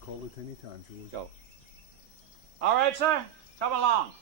Call it any time, George. Go. All right, sir. Come along.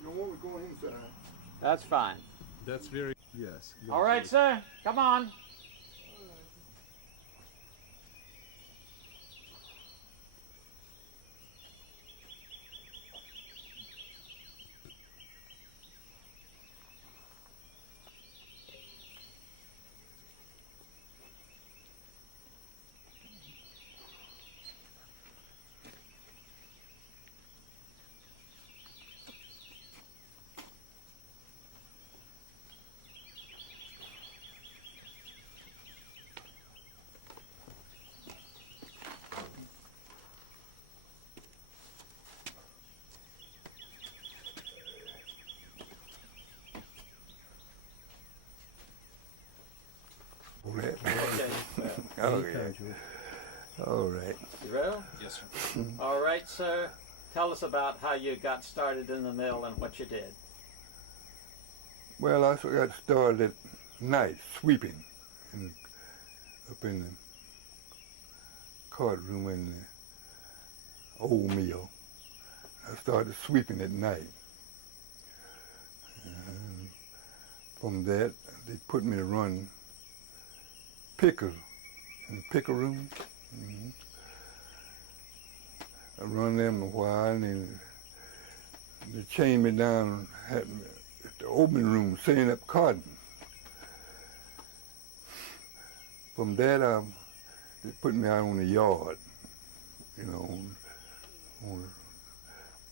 You don't want me going inside. That's fine. That's very... Yes. All right, sir. Come on. All right. Okay. Oh, Anytime, yeah. George. All right. You ready? Yes, sir. All right, sir. Tell us about how you got started in the mill and what you did. Well, I got started at night sweeping up in the card room in the old mill. I started sweeping at night. And from that, they put me to run pickers in the picker room. I run them a while, and then they chained me down at the open room, setting up cotton. From that, they put me out on the yard, you know,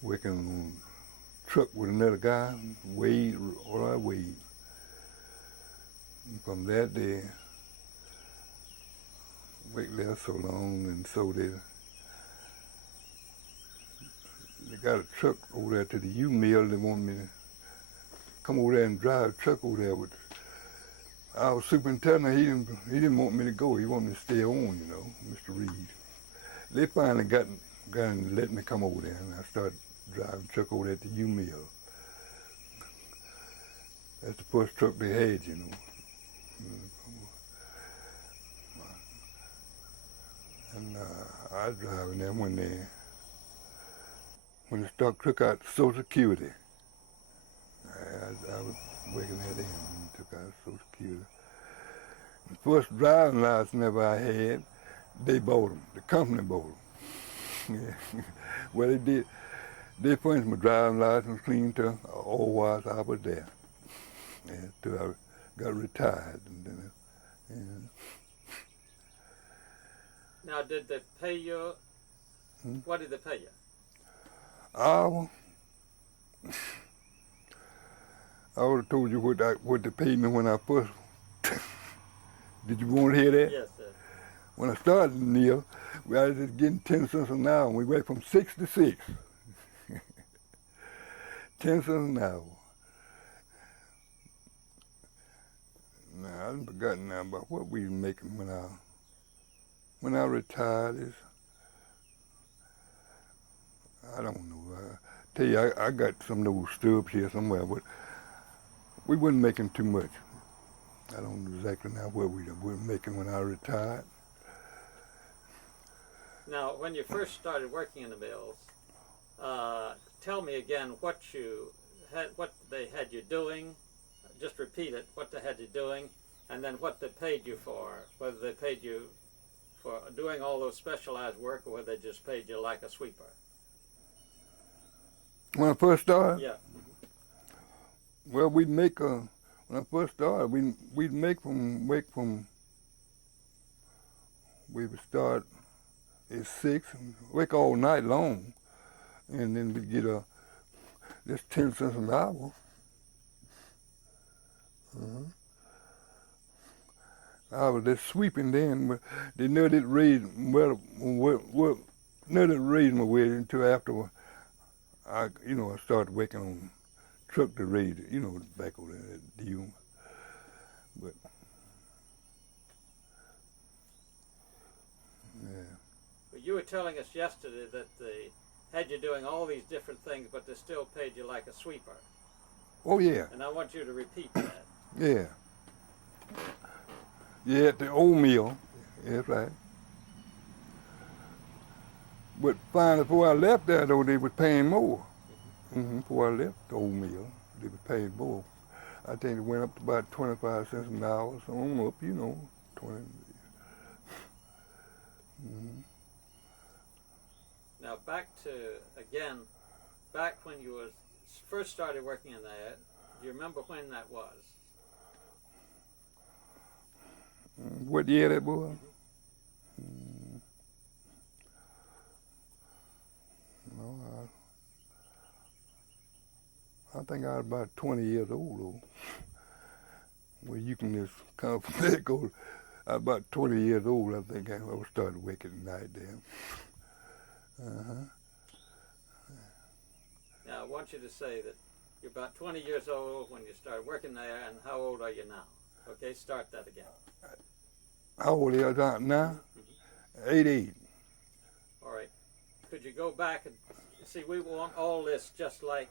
working on a truck with another guy, weighed, all I weighed. And from that, they worked there so long, and so they got a truck over there to the U mill. They want me to come over there and drive a truck over there with our superintendent. He didn't want me to go. He wanted me to stay on, you know, Mr. Reed. They finally got and let me come over there, and I started driving a truck over there at the U mill. That's the first truck they had, you know. And I was driving there when the stock took out Social Security. I was working at them and took out Social Security. The first driving license ever I had, they bought them. The company bought them. Yeah. Well, they did. They furnished my driving license clean to all while I was there. Until I got retired. And then, Now, did they pay you? What did they pay you? I would have told you what they paid me when I first. Did you want to hear that? Yes, sir. When I started in Neil, I was just getting 10 cents an hour. We went from 6 to 6. 10 cents an hour. Now, I've forgotten now about what we were making when I retired. I don't know. I tell you, I got some of those stubs here somewhere, but we wasn't making too much. I don't know exactly now what we were making when I retired. Now, when you first started working in the mills, tell me again what they had you doing. Just repeat it. What they had you doing, and then what they paid you for. Whether they paid you for doing all those specialized work, or whether they just paid you like a sweeper. When I first started? Yeah. Well, we'd make when I first started, we would start at 6 and work all night long, and then we get just 10 cents an hour. I was just sweeping then, but they never did raise my wage until after I started working on truck to raise it, back over there at deal. But yeah. But you were telling us yesterday that they had you doing all these different things, but they still paid you like a sweeper. Oh yeah. And I want you to repeat that. Yeah. Yeah, at the old mill. That's right. But finally, before I left there, though, they were paying more. Before I left the old mill, they were paying more. I think it went up to about 25 cents an hour, so on up, 20. Now back when you first started working in there, do you remember when that was? What year that was? No, I think I was about 20 years old, though. Well, you can just come from there, go. I was about 20 years old, I think I started working at night then. Now I want you to say that you're about 20 years old when you started working there, and how old are you now? Okay, start that again. How old are you now? 88. All right. Could you go back and see? We want all this just like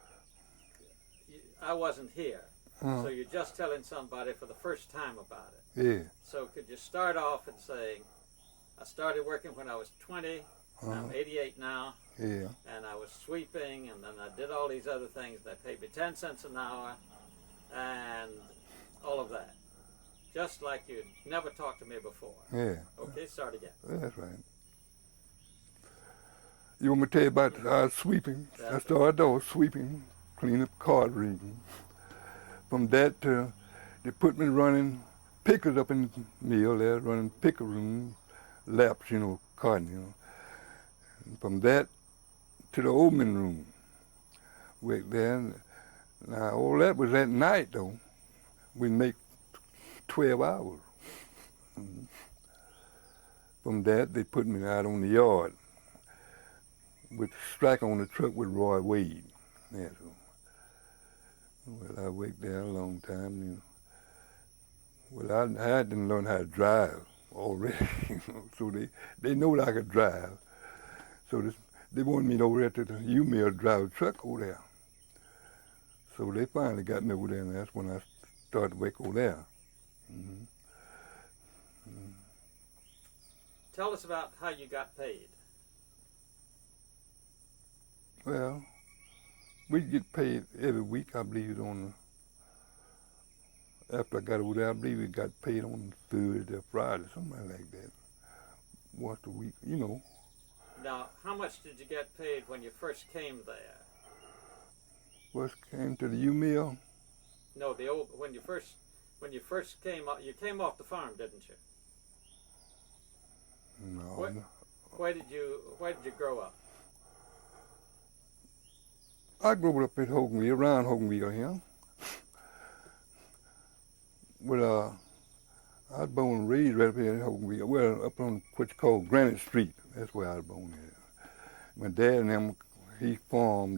I wasn't here, so you're just telling somebody for the first time about it. Yeah. So could you start off and saying, I started working when I was 20. I'm 88 now. Yeah. And I was sweeping, and then I did all these other things. They paid me 10 cents an hour, and all of that. Just like you'd never talked to me before. Yeah. Okay, start again. That's right. You want me to tell you about sweeping? I started off sweeping, cleaning up card reading. From that, they put me running pickers up in the mill there, running picker room, laps, carding, And from that to the opening room, work there. Now, all that was at night, though. We'd make 12 hours. From that, they put me out on the yard with strike on the truck with Roy Wade. Yeah, so. Well, I worked there a long time. Well, I didn't learn how to drive already, so they know that I could drive. So they wanted me over there to the U-Mill to drive a truck over there. So they finally got me over there, and that's when I started work over there. Tell us about how you got paid. Well, we get paid every week, I believe, after I got over there, I believe we got paid on Thursday or Friday, something like that. Once a week, Now, how much did you get paid when you first came there? First came to the U-Mill? No, when you first came up, you came off the farm, didn't you? No. Where did you grow up? I grew up at Hoganville, around Hoganville here. Well, I was born and raised right up here in Hoganville. Well, up on what's called Granite Street. That's where I was born here. My dad and them, he farmed,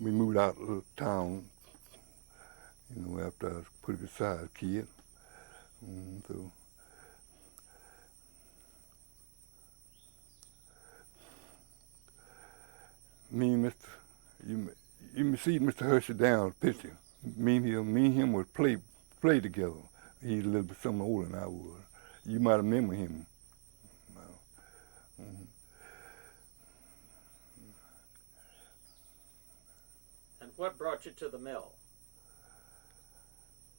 We moved out of the town, after I was a pretty good sized kid. So me and you see Mr. Hershey down the picture. Me and him would play together. He's a little bit something older than I was. You might remember him. And what brought you to the mill?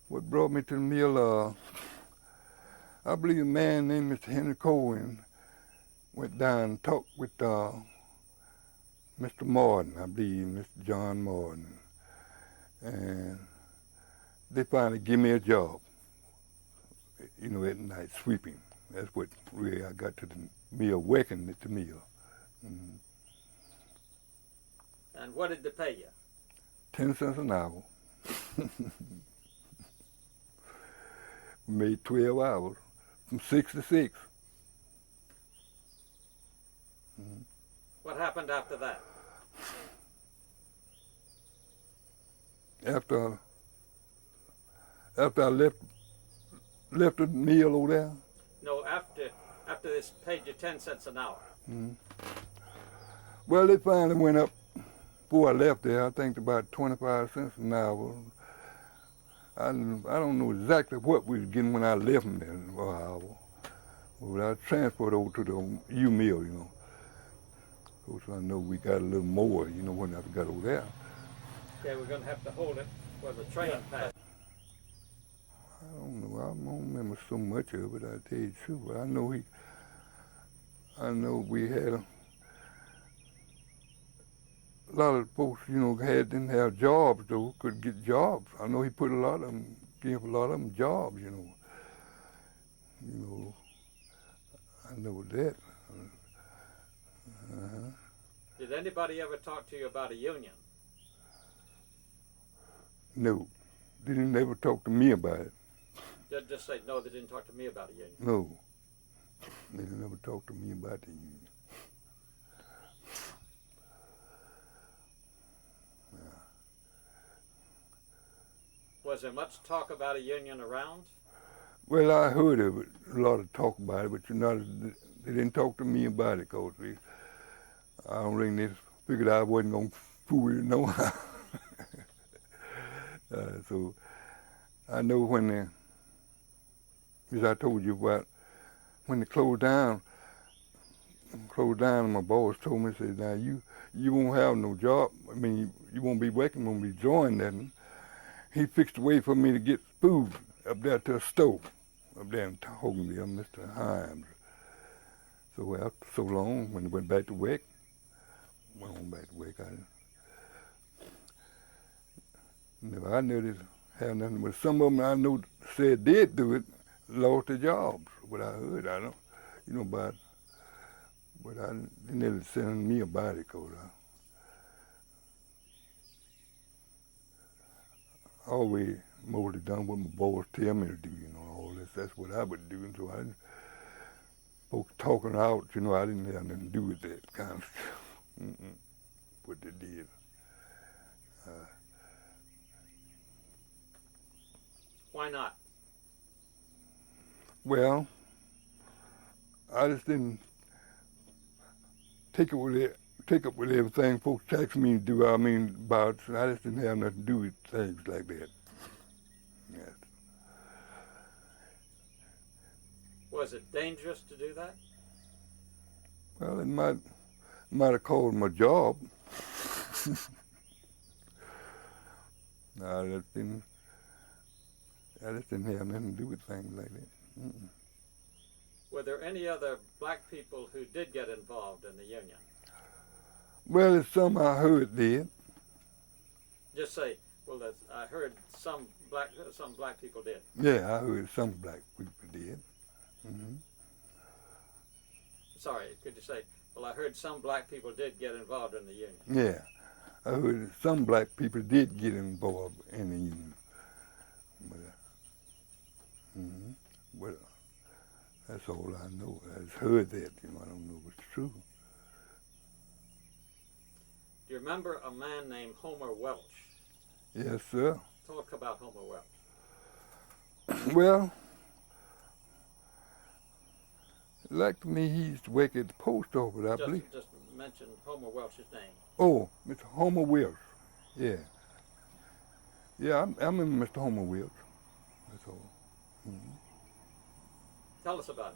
What brought me to the mill, I believe a man named Mr. Henry Cohen went down and talked with Mr. Martin, I believe, Mr. John Martin. And they finally give me a job, at night, sweeping. That's what really I got to mill, working at the mill. Mm-hmm. And what did they pay you? 10 cents an hour. Made 12 hours from 6 to 6. Mm-hmm. What happened after that? After I left the mill over there. No, after this paid you 10 cents an hour. Mm-hmm. Well, it finally went up before I left there. I think about 25 cents an hour. I don't know exactly what we was getting when I left them there for an hour. But I transferred over to the U mill, you know. Of course, I know we got a little more, you know, when I got over there. Okay, we're going to have to hold it for the train passed. I don't know. I don't remember so much of it. I tell you the truth. But I know we had a lot of folks, you know, didn't have jobs though, could get jobs. I know he put a lot of them, gave a lot of them jobs, you know. You know, I know that. Uh-huh. Did anybody ever talk to you about a union? No, they didn't ever talk to me about it. Just say, no, they didn't talk to me about a union. No, they didn't ever talk to me about the union. Was there much talk about a union around? Well, I heard of it, a lot of talk about it, but you know, they didn't talk to me about it, cause I don't think they figured I wasn't gonna fool you no how. So I know when as I told you about, when they closed down, my boss told me, said, now you won't have no job. I mean, you won't be working, won't be joining nothing. He fixed a way for me to get food up there to a stove, up there in Hoganville, Mr. Himes. So after so long, when I went back to work, I knew this have nothing, but some of them I know said did do it, lost their jobs. What I heard, I don't, you know, about, but they never said to me about it, cause I always mostly done what my boys tell me to do, you know, all this. That's what I was doing, so I didn't, folks talking out, you know, I didn't have nothing to do with that kind of stuff. What they did. Why not? Well, I just didn't take up with everything folks asked me to do. I mean, about, I just didn't have nothing to do with things like that. Yes. Was it dangerous to do that? Well, it might have caused my job. No, I just didn't have nothing to do with things like that. Mm-mm. Were there any other black people who did get involved in the union? Well, it's some I heard did. Just say, well, I heard some black people did. Yeah, I heard some black people did. Mm-hmm. Sorry, could you say, well, I heard some black people did get involved in the union? Yeah, I heard some black people did get involved in the union. Well, that's all I know. I just heard that, you know, I don't know if it's true. Do you remember a man named Homer Welch? Yes, sir. Talk about Homer Welch. Well, like to me, he used to work at the post office, I believe. Just mention Homer Welch's name. Oh, Mr. Homer Welch. Yeah. Yeah, I remember Mr. Homer Welch. That's all. Mm-hmm. Tell us about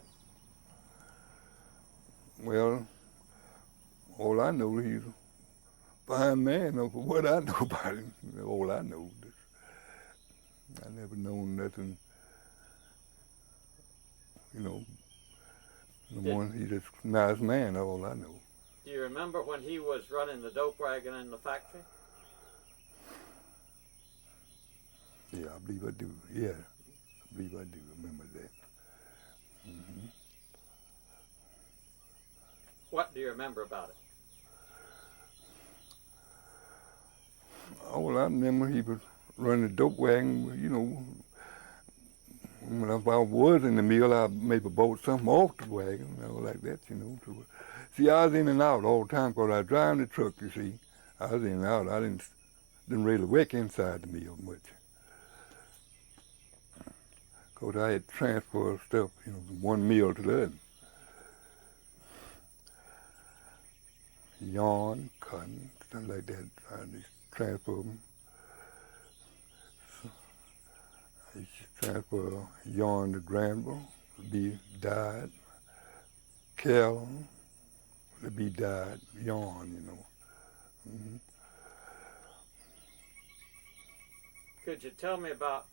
him. Well, all I know, he's a fine man, for what I know about him. All I know. I never known nothing, you know, he's just a nice man, all I know. Do you remember when he was running the dope wagon in the factory? Yeah, I believe I do. Yeah, I believe I do remember that. Mm-hmm. What do you remember about it? Oh, well, I remember he was running a dope wagon, you know. When I was in the mill, I maybe bought something off the wagon, you know, like that, you know. So, see, I was in and out all the time because I was driving the truck, you see. I was in and out. I didn't really work inside the mill much. Because I had to transfer stuff, you know, from one mill to the other. Yarn, cotton, stuff like that. I just transfer them. So I used to transfer yarn to Granville to be dyed. Cattle to be dyed, yarn, you know. Mm-hmm. Could you tell me about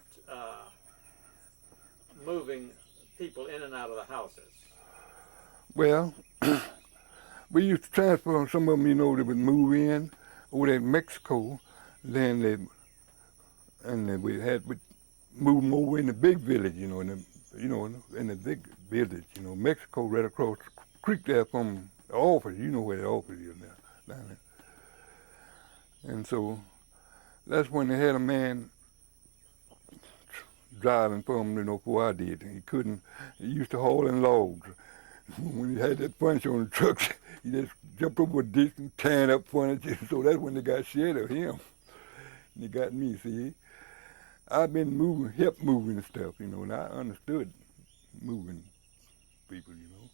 moving people in and out of the houses? Well, we used to transfer some of them, you know, they would move in over there in Mexico. Then we move them over in the big village, you know, in the big village, you know, Mexico right across the creek there from the office. You know where the office is now, down there. And so that's when they had a man driving for them, you know, before I did. He used to haul in logs. When he had that punch on the truck, he just jumped over a ditch and tearing up furniture. So that's when they got scared of him. And they got me, see. I've been help moving stuff, you know, and I understood moving people, you know.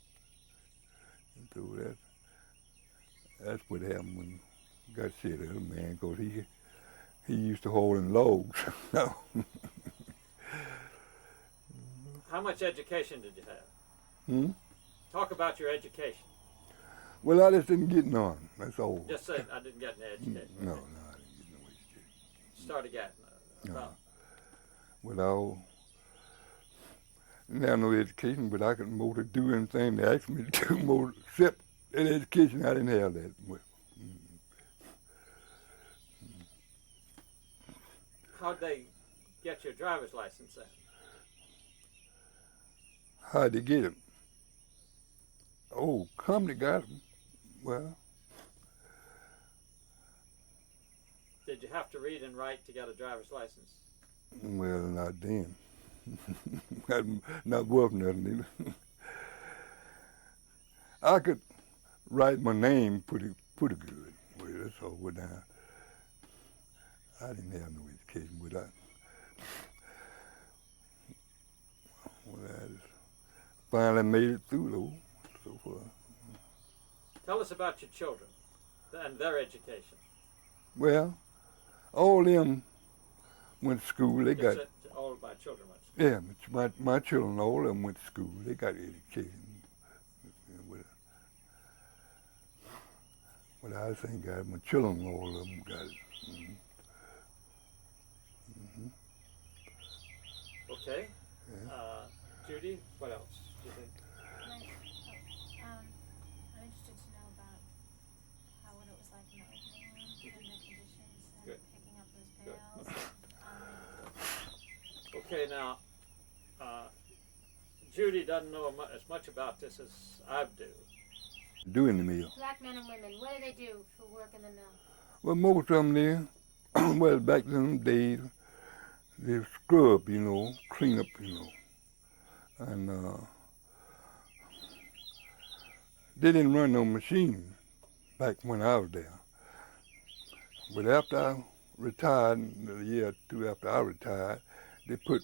And so that's what happened when I got scared of him, man, because he used to haul in logs. How much education did you have? Hmm? Talk about your education. Well, I just didn't get none. That's all. Just say I didn't get any education. No, I didn't get no education. Start again. About. Without no education, but I could more to do anything they asked me to do more, except that education. I didn't have that. How'd they get your driver's license then? How'd they get it? Oh, company got them. Well, did you have to read and write to get a driver's license? well, not then. Not worth nothing either. I could write my name pretty good. Well, that's all. But I didn't have no education, but I just finally made it through though. So far. Tell us about your children and their education. Well, all them went to school. They got all of my children went to school. yeah. My children, all of them went to school. They got education. But I think my children, all of them got it. Mm-hmm. Mm-hmm. Okay. Yeah. Judy, what else do you think? I'm interested to know about what it was like in the opening room and the conditions and Good. picking up those Good. bales. Okay, now, Judy doesn't know as much about this as I do. Doing the mill. Black men and women, what do they do for work in the mill? Well, most of them there, well, back in them days, they scrub, you know, clean up, you know. And they didn't run no machines back when I was there. But after I retired, a year or two after I retired, they put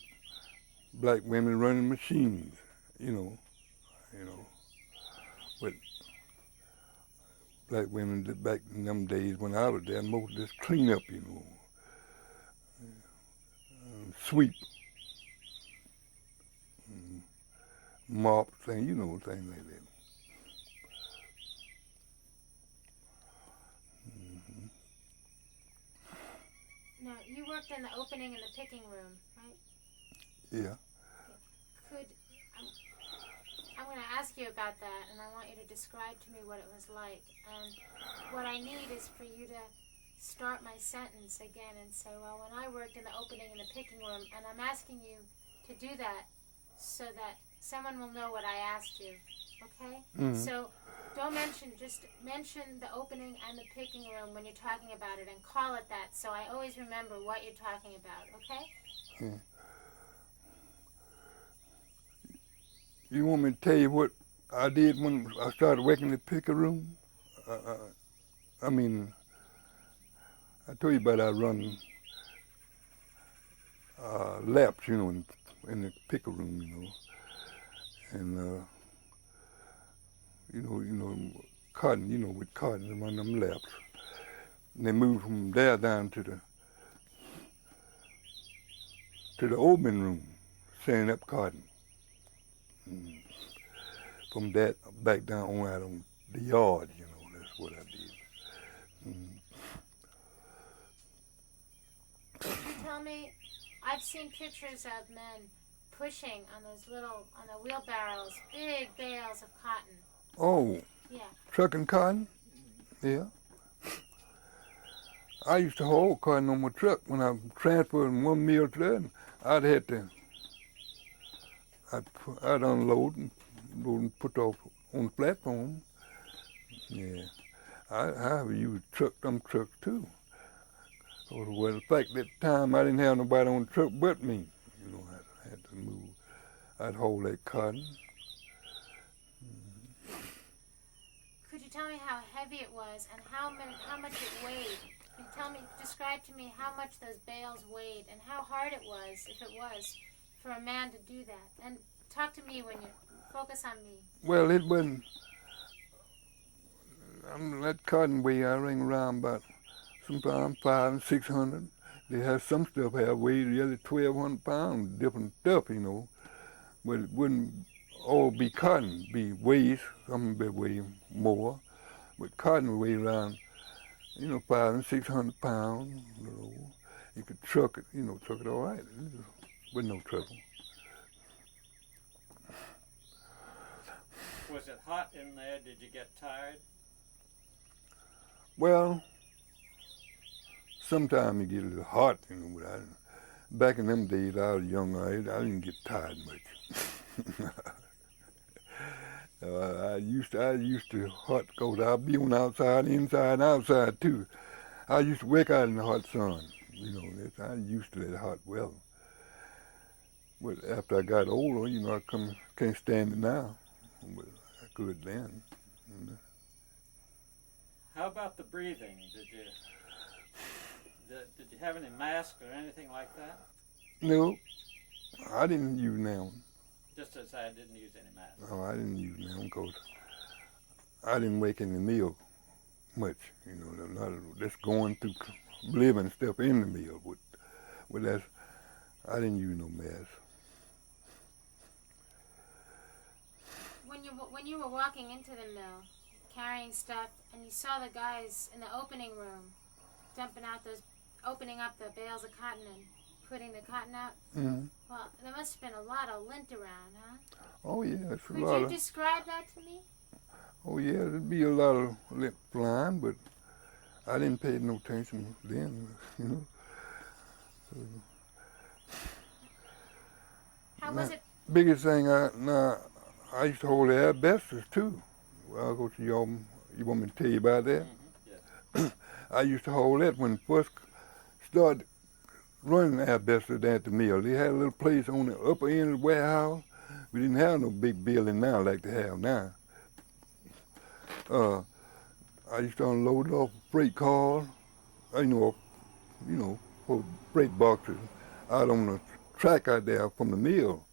black women running machines, you know. But black women did back in them days when I was there, most just clean up, you know, sweep, mop, things, you know, things like that. Mm-hmm. Now, you worked in the opening and the picking room, right? Yeah. I'm going to ask you about that, and I want you to describe to me what it was like. And what I need is for you to start my sentence again and say, well, when I worked in the opening and the picking room, and I'm asking you to do that so that someone will know what I asked you. Okay? Mhm. So don't just mention the opening and the picking room when you're talking about it and call it that so I always remember what you're talking about, okay? You want me to tell you what I did when I started working the picker room? I mean, I told you about I run laps, you know, in the picker room, you know, and cotton, you know, with cotton, and run them laps. And they moved from there down to the oven room, sanding up cotton. And from that back down on out on the yard, you know, that's what I did. Could you tell me, I've seen pictures of men pushing on the wheelbarrows, big bales of cotton. Oh, Yeah. trucking cotton? Yeah. I used to haul cotton on my truck when I transferred from one mill to the other. I'd unload and load and put off on the platform. Yeah. I have used them trucks too. Well, the fact that time I didn't have nobody on the truck but me. You know, I had to move. I'd haul that cotton. Could you tell me how heavy it was and how much it weighed? Describe to me how much those bales weighed and how hard it was, if it was, for a man to do that. And talk to me when you focus on me. Well, it wasn't. That cotton weigh I ring around about sometimes 500 and 600. They have some stuff have weighed really 1,200 pounds, different stuff, you know. But it wouldn't all be cotton, be waste. Some would weigh more. But cotton would weigh around, 500 and 600 pounds. You know. You could truck it all right. With no trouble. Was it hot in there? Did you get tired? Well, sometimes you get a little hot, but back in them days, I was younger. I didn't get tired much. I used to hot because I'd be on outside, inside, and outside too. I used to work out in the hot sun. I used to that hot weather. But after I got older, I can't stand it now. But I could then. How about the breathing? Did you have any mask or anything like that? No, I didn't use them. Just as I didn't use any mask. No, I didn't use them because I didn't work in the mill much. Not just going through living stuff in the mill. But I didn't use no mask. When you were walking into the mill, carrying stuff, and you saw the guys in the opening room opening up the bales of cotton and putting the cotton out. Mm-hmm. Well, there must have been a lot of lint around, huh? Oh yeah, it's a Could lot you describe that to me? Oh yeah, there'd be a lot of lint flying, but I didn't pay no attention then. How was it? Biggest thing I used to hold the asbestos too. Well, I'll go to y'all. You want me to tell you about that? Mm-hmm. Yeah. I used to hold that when first started running asbestos down at the mill. They had a little place on the upper end of the warehouse. We didn't have no big building now like they have now. I used to unload off freight cars, for freight boxes out on the track out there from the mill.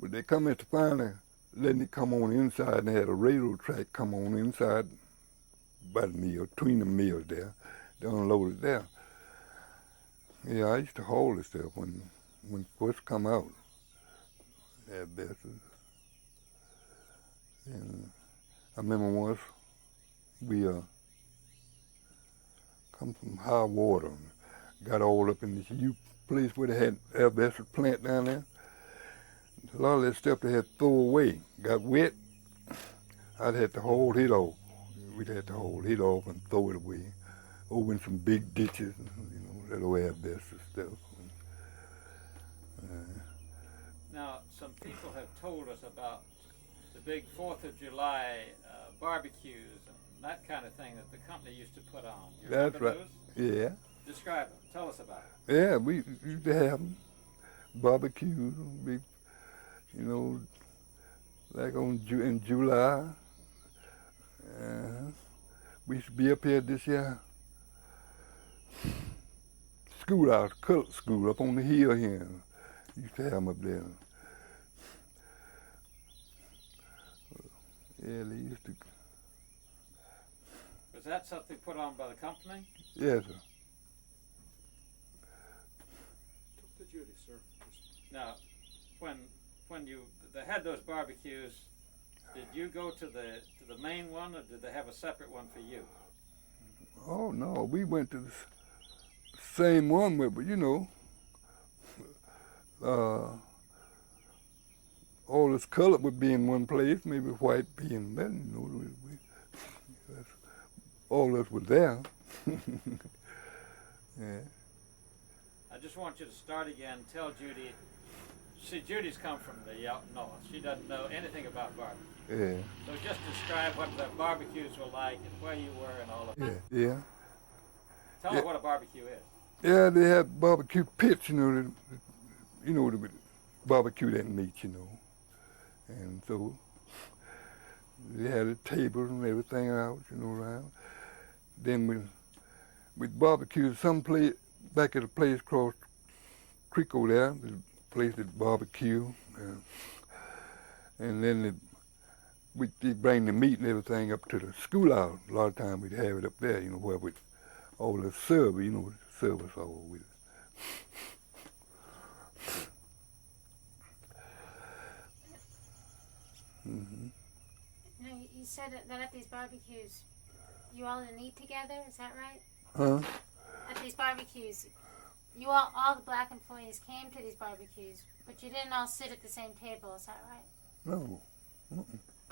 But they come in to finally letting it come on inside, and they had a railroad track come on inside by the mill, between the mills there. They unloaded there. Yeah, I used to haul this stuff when it first come out, asbestos. And I remember once we come from high water and got all up in this place where they had asbestos plant down there. A lot of that stuff they had to throw away got wet. I'd have to hold it off. We'd have to hold it off and throw it away over in some big ditches, that old asbestos stuff. Now, some people have told us about the big 4th of July barbecues and that kind of thing that the company used to put on. You That's remember right. those? Yeah. Describe them. Tell us about it. Yeah, we used to have them. Barbecues, big, you know, like in July. We used to be up here this year. School out, colored school, up on the hill here. Used to have them up there. Yeah, they used to. Was that something put on by the company? Yes, sir. Talk to Judy, sir. Now, when they had those barbecues, did you go to the main one, or did they have a separate one for you? Oh no, we went to the same one, but you know, all this color would be in one place, maybe white be in that, you know. All of us were there. Yeah. I just want you to start again. Tell Judy. See, Judy's come from the north. She doesn't know anything about barbecue. Yeah. So just describe what the barbecues were like and where you were and all of that. Yeah. Tell her what a barbecue is. Yeah, they had barbecue pits, you know, the barbecue that meat, you know. And so they had a table and everything out, you know, around. Then we'd barbecue some place, back at a place across creek over there, the place that barbecue. And then we'd bring the meat and everything up to the schoolyard. A lot of times we'd have it up there, you know, where we'd all the serve, you know, serve us all with it. Mm-hmm. Now, you said that at these barbecues, you all didn't eat together, is that right? Huh? At these barbecues, you all the black employees came to these barbecues, but you didn't all sit at the same table, is that right? No.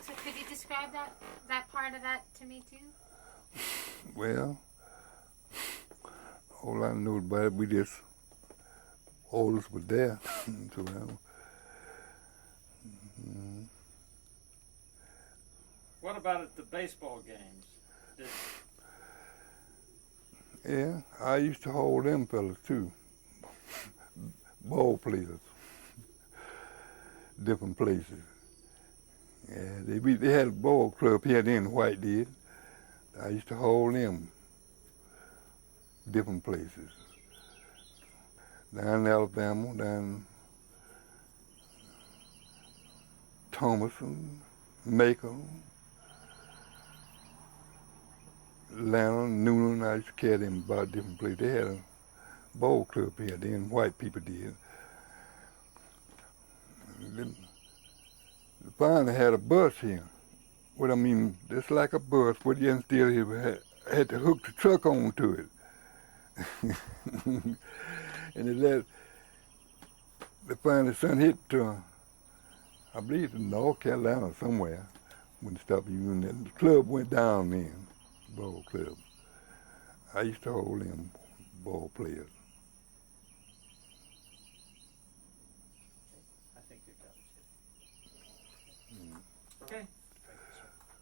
So could you describe that part of that to me too? Well, all I know about it, we just, all of us were there. So, What about at the baseball games? yeah, I used to hold them fellas too. Ball players. Different places. Yeah, they had a ball club here then, White did. I used to hold them different places. Down in Alabama, down Thomason, Macon, Atlanta, Newland. I used to carry them about different places. They had a ball club here then, white people did. Then finally had a bus here. What I mean, just like a bus, but yet still had to hook the truck onto it. And finally sun hit, I believe in North Carolina somewhere, when it stopped using it. The club went down then, ball club. I used to hold them ball players.